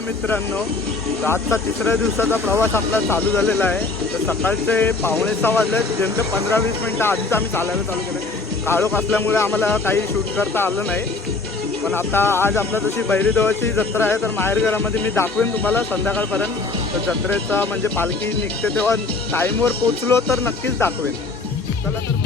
मित्रांनो, आजचा तिसऱ्या दिवसाचा प्रवास आपला चालू झालेला आहे. तर सकाळचे 5:45 वाजले, जेमते 15-20 मिनटं आधीच आम्ही चालायला चालू केलं. काळोख असल्यामुळे आम्हाला काही शूट करता आलं नाही. पण आता आज आपल्या तशी बैरीदेवाची जत्रा आहे, तर माहेरघरामध्ये मी दाखवेन तुम्हाला संध्याकाळपर्यंत. तर जत्रेचा म्हणजे पालखी निघते तेव्हा टाईमवर पोचलो तर नक्कीच दाखवेन. चला तर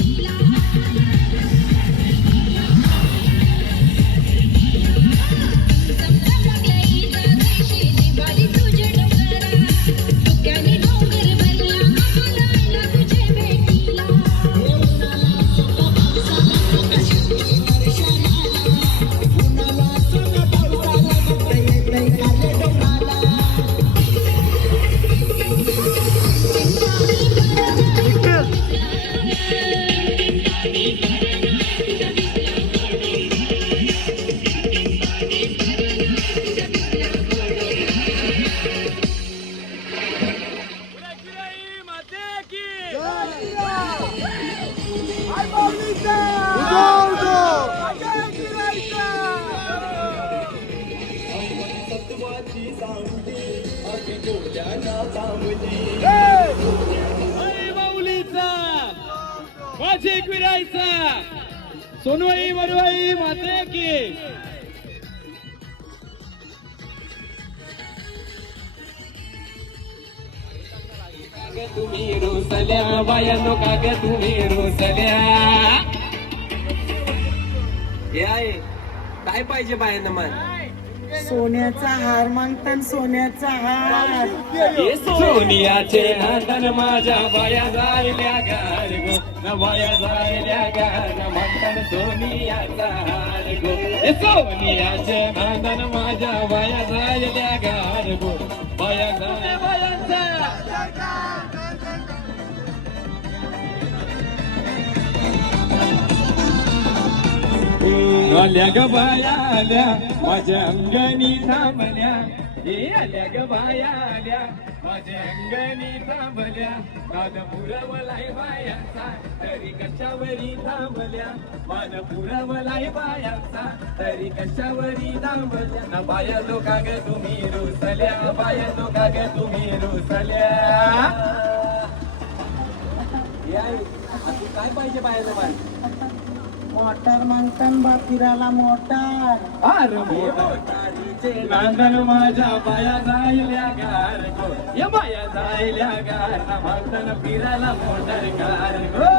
सोनवाई वरवाई माते की तुम्ही रोसल्या बायानो काग तुम्ही रोसल्या. हे आहे काय पाहिजे बायांना मन? सोन्याचा हार मागतात, सोन्याचा हार. हे सोनियाचे नांदन माझ्या बाया जायल्या गार गो, न बाया जायल्या गार म्हणतात सोनियाचा हार गो. हे सोनियाचे नांदन माझ्या बाया जायल्या गार गो, बाया जाय बायांचा. आल्या ग बाया आल्या माझ्या अंगणी थांबल्या. हे आल्या ग बाया आल्या माझ्या अंगणी थांबल्या. मान पुरवलाय बायांचा तरी कशावरी थांबल्या. मान पुरवलाय बायांचा तरी कशावरी थांबल्या. ना बाया लोका ग तुम्ही रुसल्या, बाया लोका ग तुम्ही रुसल्या. काय पाहिजे बायाला बाय? मोटार मागतात बा फिरायला मोटार. अरे मोटारीचे नांदन माझ्या बाया जायल्या गार गो, या बाया जायल्या गार म्हणताना फिरायला मोटार गार गो.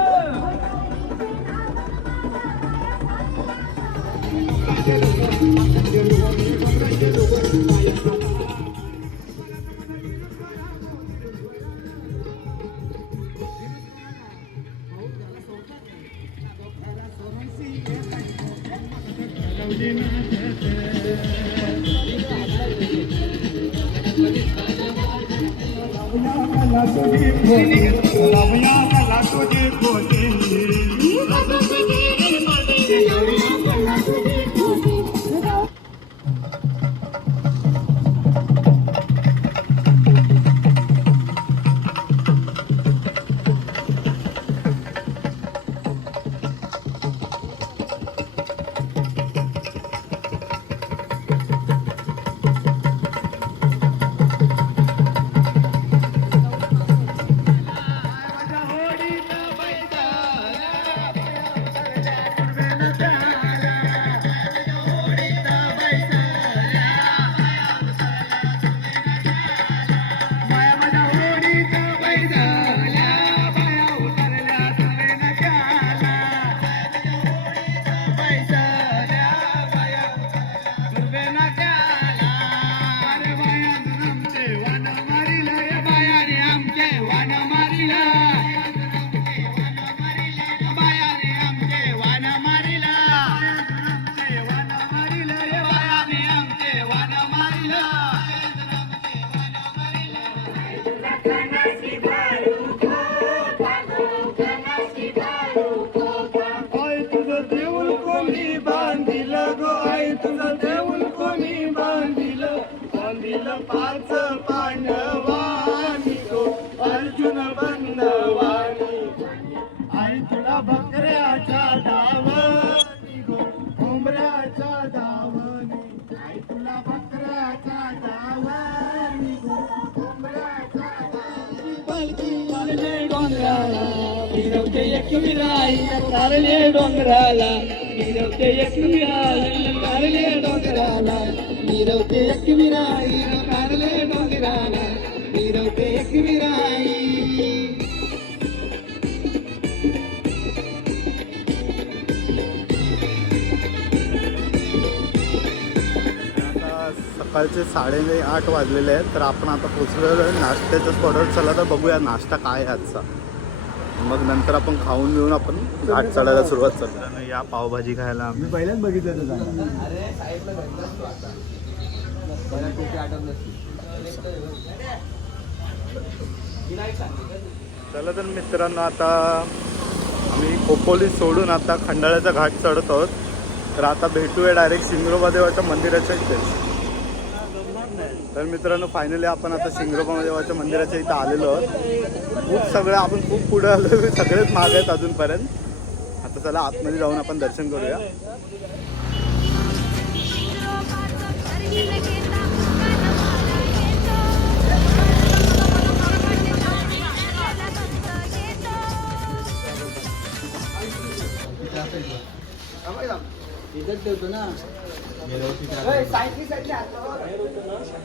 पाच पांडवानी गो अर्जुन बंधवानी. आई तुला बकऱ्याच्या धावनी गो कोंबऱ्याच्या धावनी. आई तुला बकऱ्याच्या धावनी. डोंगराला मिरवते एक विराई कारले डोंगराला मिरवते एक विराई कारले डोंगराला मिरवते एक विराई कारले डोंगराला मिरवते एक विराई. आता सकाळचे 8:30 वाजलेले आहेत. तर आपण आता पोचलेलो आहे नाश्त्याच्या स्पॉटवर. चला तर बघूया नाश्ता काय आहे आजचा. मग नंतर आपण खाऊन घेऊन आपण घाट चढायला सुरुवात करतो. या पावभाजी खायला मी पहिल्याच बघितलं चला तर मित्रांनो, आता आम्ही खोपोली सोडून आता खंडाळ्याचा घाट चढत आहोत. तर आता भेटूया डायरेक्ट सिंगरोबा देवाच्या मंदिराच्या इथे. तर मित्रांनो फायनली आपण आता सिंगरोबा देवाच्या मंदिराच्या इथं आलेलो आहोत. खूप सगळं आपण खूप पुढे आलो, सगळेच माग आहेत अजूनपर्यंत. आता चला आतमध्ये जाऊन आपण दर्शन करूया.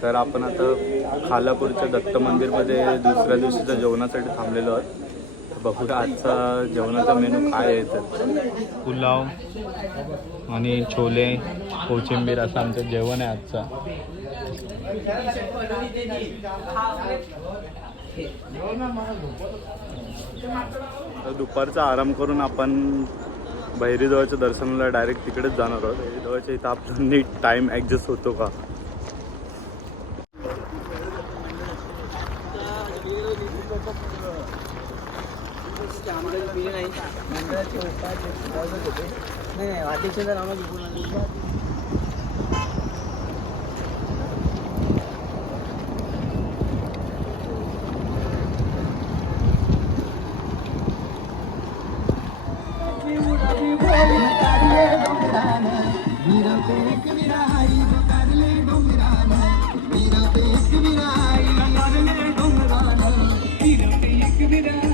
तर आपण आता खालापूरच्या दत्त मंदिरमध्ये दुसऱ्या दिवशीच्या जेवणासाठी थांबलेलो आहोत. बघूया आजचा जेवणाचा मेनू काय आहे. तर पुलाव आणि छोले कोशिंबीर असं आमचं जेवण आहे आजचा. तर दुपारचा आराम करून आपण भैरीदेवाच्या दर्शनाला डायरेक्ट तिकडेच जाणार आहोत. भैरीदेवाच्या इथं आपलं नीट टाइम ॲडजस्ट होतो का. डोंगराला